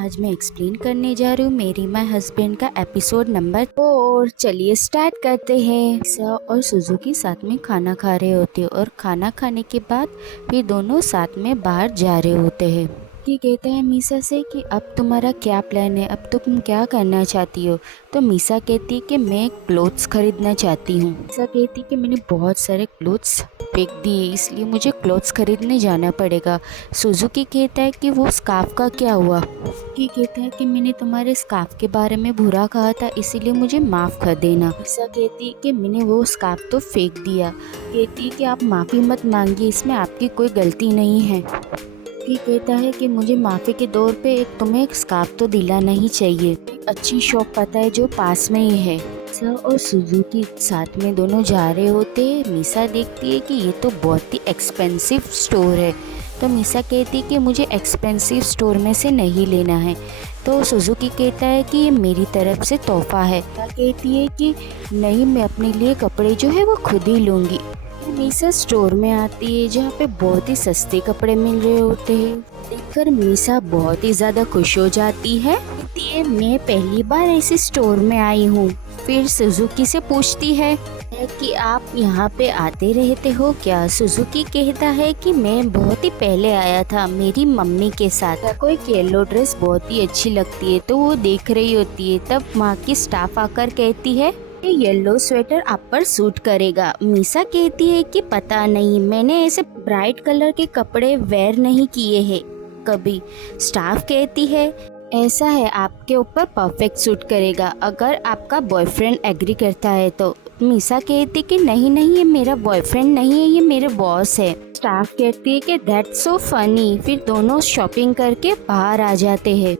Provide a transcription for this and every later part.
आज मैं एक्सप्लेन करने जा रही हूँ मेरी माय हस्बैंड का एपिसोड नंबर 4। चलिए स्टार्ट करते हैं। मीसा और सुजुकी साथ में खाना खा रहे होते हैं और खाना खाने के बाद फिर दोनों साथ में बाहर जा रहे होते हैं। कि कहता है मीसा से कि अब तुम्हारा क्या प्लान है, अब तुम क्या करना चाहती हो। तो मीसा कहती है कि मैं क्लोथ्स खरीदना चाहती हूँ। मीसा कहती है कि मैंने बहुत सारे क्लोथ्स फेंक दिए, इसलिए मुझे क्लोथ्स खरीदने जाना पड़ेगा। सुजुकी कहता है कि वो स्कार्फ का क्या हुआ। कि कहता है कि मैंने तुम्हारे स्कार्फ के बारे में बुरा कहा था, इसीलिए मुझे माफ़ कर देना। मीसा कहती है कि मैंने वो स्कार्फ तो फेंक दिया। कहती है कि आप माफ़ी मत मांगिए, इसमें आपकी कोई गलती नहीं है। कि कहता है कि मुझे माफ़ी के तौर पे तुम्हें एक स्कार्फ तो दिलाना ही चाहिए। एक अच्छी शॉप पता है जो पास में ही है। मीसा और सुजुकी साथ में दोनों जा रहे होते हैं। मीसा देखती है कि ये तो बहुत ही एक्सपेंसिव स्टोर है। तो मीसा कहती है कि मुझे एक्सपेंसिव स्टोर में से नहीं लेना है। तो सुजुकी कहता है कि ये मेरी तरफ से तोहफा है। कहती है कि नहीं, मैं अपने लिए कपड़े जो है वो खुद ही लूँगी। मीसा स्टोर में आती है जहाँ पे बहुत ही सस्ते कपड़े मिल रहे होते हैं। देखकर मीसा बहुत ही ज़्यादा खुश हो जाती है। कहती है मैं पहली बार ऐसे स्टोर में आई हूँ। फिर सुजुकी से पूछती है कि आप यहाँ पे आते रहते हो क्या। सुजुकी कहता है कि मैं बहुत ही पहले आया था मेरी मम्मी के साथ। कोई येलो ड्रेस बहुत ही अच्छी लगती है तो वो देख रही होती है। तब वहाँ की स्टाफ आकर कहती है ये येलो स्वेटर आप पर सूट करेगा। मीसा कहती है कि पता नहीं, मैंने ऐसे ब्राइट कलर के कपड़े वेयर नहीं किए हैं कभी। स्टाफ कहती है ऐसा है, आपके ऊपर परफेक्ट सूट करेगा अगर आपका बॉयफ्रेंड एग्री करता है तो। मीसा कहती कि नहीं नहीं, ये मेरा बॉयफ्रेंड नहीं है, ये मेरे बॉस है। स्टाफ कहती है कि दैट्स सो फनी। फिर दोनों शॉपिंग करके बाहर आ जाते हैं।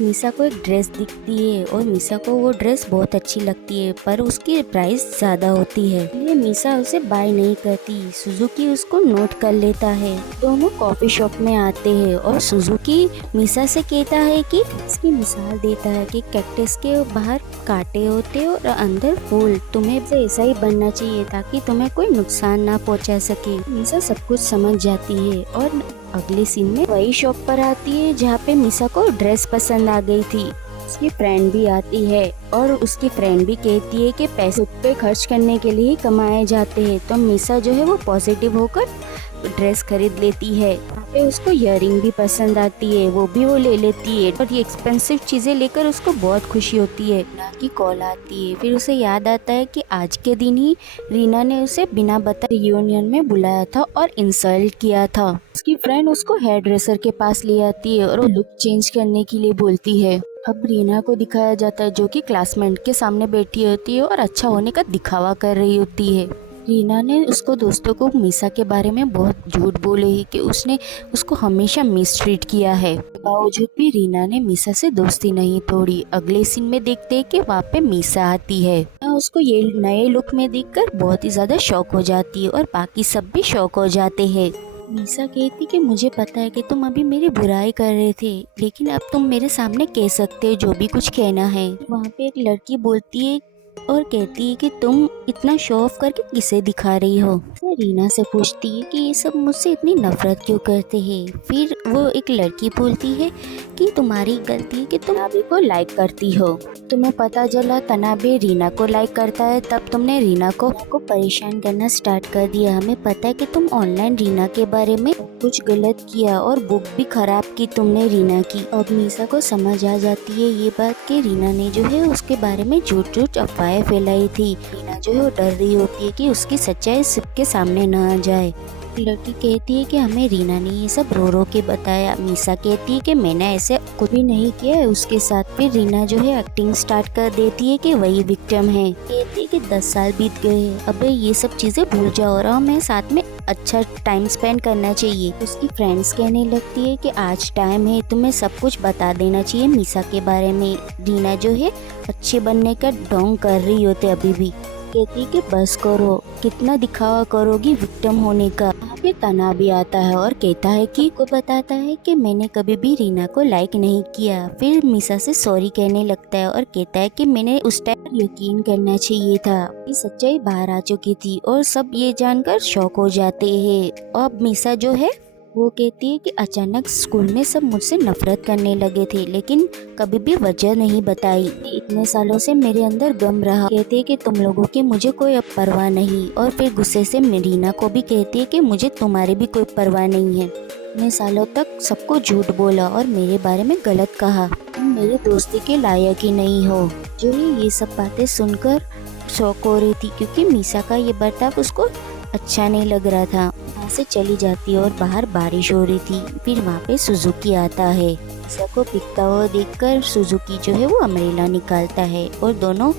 मीसा को एक ड्रेस दिखती है और मीसा को वो ड्रेस बहुत अच्छी लगती है, पर उसकी प्राइस ज़्यादा होती है। ये मीसा उसे बाय नहीं करती। सुजुकी उसको नोट कर लेता है। दोनों कॉफी शॉप में आते हैं और सुजुकी मीसा से कहता है कि इसकी मिसाल देता है कि कैक्टस के बाहर कांटे होते और अंदर फूल, तुम्हें भी ऐसा ही बनना चाहिए ताकि तुम्हें कोई नुकसान ना पहुंचा सके। मीसा सब कुछ समझ जाती है और अगले सीन में वही शॉप पर आती है जहाँ पे मीसा को ड्रेस पसंद आ गई थी। उसकी फ्रेंड भी आती है और उसकी फ्रेंड भी कहती है कि पैसे खुद पे खर्च करने के लिए ही कमाए जाते हैं। तो मीसा जो है वो पॉजिटिव होकर ड्रेस खरीद लेती है। यहाँ पे उसको इयररिंग भी पसंद आती है, वो भी वो ले लेती है। और ये एक्सपेंसिव चीजें लेकर उसको बहुत खुशी होती है। रीना की कॉल आती है। फिर उसे याद आता है कि आज के दिन ही रीना ने उसे बिना बताए रियूनियन में बुलाया था और इंसल्ट किया था। उसकी फ्रेंड उसको हेयर ड्रेसर के पास ले आती है और वो लुक चेंज करने के लिए बोलती है। अब रीना को दिखाया जाता है जो कि क्लासमेट के सामने बैठी होती है और अच्छा होने का दिखावा कर रही होती है। रीना ने उसको दोस्तों को मीसा के बारे में बहुत झूठ बोले ही कि उसने उसको हमेशा मिसट्रीट किया है। बावजूद भी रीना ने मीसा से दोस्ती नहीं तोड़ी। अगले सीन में देखते हैं कि वहाँ पे मीसा आती है। उसको ये नए लुक में देखकर बहुत ही ज्यादा शॉक हो जाती है और बाकी सब भी शॉक हो जाते हैं। मीसा कहती कि मुझे पता है कि तुम अभी मेरी बुराई कर रहे थे, लेकिन अब तुम मेरे सामने कह सकते हो जो भी कुछ कहना है। वहाँ पे एक लड़की बोलती है और कहती है कि तुम इतना शो ऑफ करके किसे दिखा रही हो। फिर रीना से पूछती है कि ये सब मुझसे इतनी नफरत क्यों करते हैं। फिर वो एक लड़की बोलती है कि तुम्हारी गलती है कि तुम तनाबे को लाइक करती हो। तुम्हें पता चला तनाबे रीना को लाइक करता है, तब तुमने रीना को परेशान करना स्टार्ट कर दिया। हमें पता है कि तुम ऑनलाइन रीना के बारे में कुछ गलत किया और बुक भी खराब की तुमने रीना की। अब मीसा को समझ आ जाती है ये बात कि रीना ने जो है उसके बारे में झूठ अफवाहें फैलाई थी। रीना जो है वो डर रही होती है कि उसकी सच्चाई सबके सामने न आ जाए। लड़की कहती है कि हमें रीना ने ये सब रो रो के बताया। मीसा कहती है कि मैंने ऐसे कुछ भी नहीं किया है उसके साथ। फिर रीना जो है एक्टिंग स्टार्ट कर देती है कि वही विक्टिम है। कहती है कि 10 साल बीत गए, अबे ये सब चीजें भूल जाओ और हमें साथ में अच्छा टाइम स्पेंड करना चाहिए। उसकी फ्रेंड्स कहने लगती है कि आज टाइम है, तुम्हें सब कुछ बता देना चाहिए मीसा के बारे में। रीना जो है अच्छे बनने का ढोंग कर रही होते अभी भी। कहती कि बस करो, कितना दिखावा करोगी विक्टिम होने का। फिर तना भी आता है और कहता है कि को बताता है कि मैंने कभी भी रीना को लाइक नहीं किया। फिर मीसा से सॉरी कहने लगता है और कहता है कि मैंने उस टाइम यकीन करना चाहिए था। ये सच्चाई बाहर आ चुकी थी और सब ये जानकर शॉक हो जाते हैं। अब मीसा जो है वो कहती है कि अचानक स्कूल में सब मुझसे नफरत करने लगे थे, लेकिन कभी भी वजह नहीं बताई। इतने सालों से मेरे अंदर गम रहा। कहती है कि तुम लोगों की मुझे कोई अब परवाह नहीं। और फिर गुस्से से रीना को भी कहती है कि मुझे तुम्हारी भी कोई परवाह नहीं है। इतने सालों तक सबको झूठ बोला और मेरे बारे में गलत कहा। तुम मेरी दोस्ती के लायक ही नहीं हो। जो ये सब बातें सुनकर शौक हो रही थी, क्योंकि मीसा का ये बर्ताव उसको अच्छा नहीं लग रहा था। वहाँ से चली जाती है और बाहर बारिश हो रही थी। फिर वहाँ पे सुजुकी आता है। मीसा को दिखता हुआ देखकर सुजुकी जो है वो अम्ब्रेला निकालता है और दोनों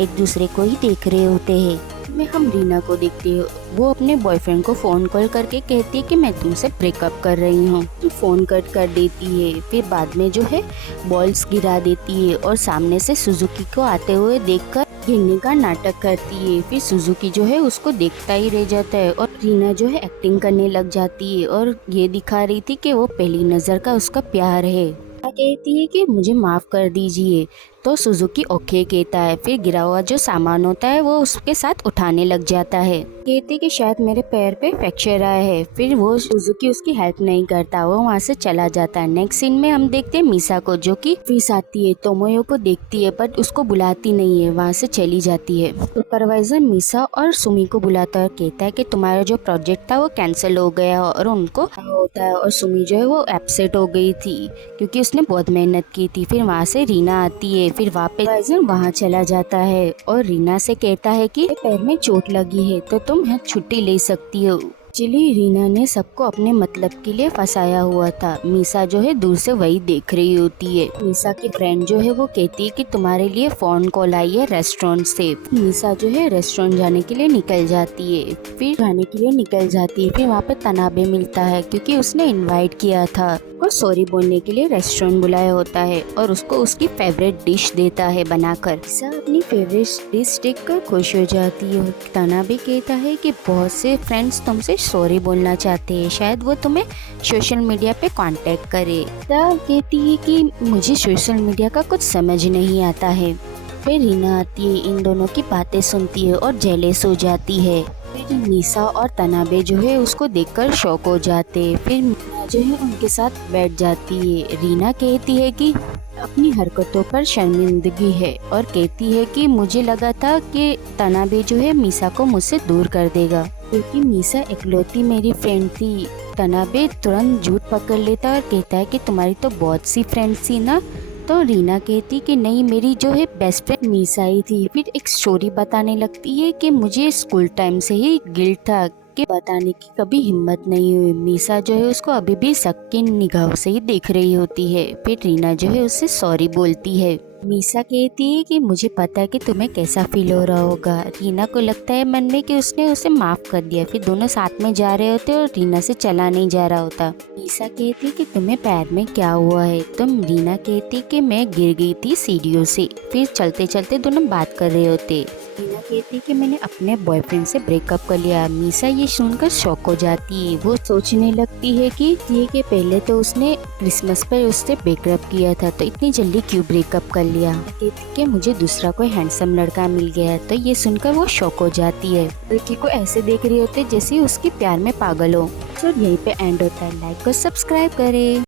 एक दूसरे को ही देख रहे होते हैं। में हम रीना को देखते हैं। वो अपने बॉयफ्रेंड को फोन कॉल करके कहती है कि मैं तुमसे ब्रेकअप कर रही हूँ। तो फोन कट कर देती है। फिर बाद में जो है बॉल्स गिरा देती है और सामने से सुजुकी को आते हुए देखकर गिरने का नाटक करती है। फिर सुजुकी जो है उसको देखता ही रह जाता है और रीना जो है एक्टिंग करने लग जाती है और ये दिखा रही थी कि वो पहली नजर का उसका प्यार है। कहती है कि मुझे माफ कर दीजिए। तो सुजुकी ओके कहता है। फिर गिरा हुआ जो सामान होता है वो उसके साथ उठाने लग जाता है। कहती कि शायद मेरे पैर पे फ्रैक्चर आया है। फिर वो सुजुकी उसकी हेल्प नहीं करता, वो वहाँ से चला जाता है। नेक्स्ट सीन में हम देखते हैं मीसा को, जो कि फीस आती है, तोमोयो को देखती है बट उसको बुलाती नहीं है, वहाँ से चली जाती है। सुपरवाइजर मीसा और सुमी को बुलाता है, कहता है कि तुम्हारा जो प्रोजेक्ट था वो कैंसिल हो गया और उनको होता है। और सुमी जो है वो एब्सेंट हो गई थी क्योंकि उसने बहुत मेहनत की थी। फिर वहाँ से रीना आती है। फिर वापस वहाँ चला जाता है और रीना से कहता है कि पैर में चोट लगी है तो तुम यहाँ छुट्टी ले सकती हो। एक्चुअली रीना ने सबको अपने मतलब के लिए फंसाया हुआ था। मीसा जो है दूर से वही देख रही होती है। मीसा की फ्रेंड जो है वो कहती है कि तुम्हारे लिए फोन कॉल आई है रेस्टोरेंट से। मीसा जो है रेस्टोरेंट जाने के लिए निकल जाती है। फिर वहाँ पे तनाबे मिलता है क्योंकि उसने इनवाइट किया था, को सॉरी बोलने के लिए रेस्टोरेंट बुलाया होता है और उसको उसकी फेवरेट डिश देता है बनाकर। मीसा अपनी फेवरेट डिश देखकर खुश हो जाती है। तनाबे कहता है कि बहुत से फ्रेंड्स तुमसे सॉरी बोलना चाहते हैं, शायद वो तुम्हें सोशल मीडिया पे कांटेक्ट करे। कहती है कि मुझे सोशल मीडिया का कुछ समझ नहीं आता है। फिर रीना आती है, इन दोनों की बातें सुनती है और जेलस हो जाती है। फिर मीसा और तनाबे जो है उसको देखकर शॉक हो जाते हैं। फिर मीना जो है उनके साथ बैठ जाती है। रीना कहती है कि अपनी हरकतों पर शर्मिंदगी है और कहती है कि मुझे लगा था कि तनाबे जो है मीसा को मुझसे दूर कर देगा क्योंकि मीसा इकलौती मेरी फ्रेंड थी। तनाबे तुरंत झूठ पकड़ लेता है और कहता है कि तुम्हारी तो बहुत सी फ्रेंड्स थी ना। तो रीना कहती कि नहीं, मेरी जो है बेस्ट फ्रेंड मीसा ही थी। फिर एक स्टोरी बताने लगती है कि मुझे स्कूल टाइम से ही गिल्ट था कि बताने की कभी हिम्मत नहीं हुई। मीसा जो है उसको अभी भी शक की निगाह से ही देख रही होती है। फिर रीना जो है उससे सॉरी बोलती है। मीसा कहती है कि मुझे पता है कि तुम्हें कैसा फील हो रहा होगा। रीना को लगता है मन में कि उसने उसे माफ कर दिया। फिर दोनों साथ में जा रहे होते और रीना से चला नहीं जा रहा होता। मीसा कहती कि तुम्हें पैर में क्या हुआ है। तो रीना कहती कि मैं गिर गई थी सीढ़ियों से। फिर चलते चलते दोनों बात कर रहे होते। रीना कहती कि मैंने अपने बॉयफ्रेंड से ब्रेकअप कर लिया। मीसा ये सुनकर शॉक हो जाती है। वो सोचने लगती है कि ये कि पहले तो उसने क्रिसमस पर उससे ब्रेकअप किया था, तो इतनी जल्दी क्यों ब्रेकअप कर लिया। कहती कि मुझे दूसरा कोई हैंडसम लड़का मिल गया है। तो ये सुनकर वो शॉक हो जाती है। लड़की को ऐसे देख रही होती है जैसे उसके प्यार में पागल हो। तो यहीं पे एंड होता है। लाइक और सब्सक्राइब करें।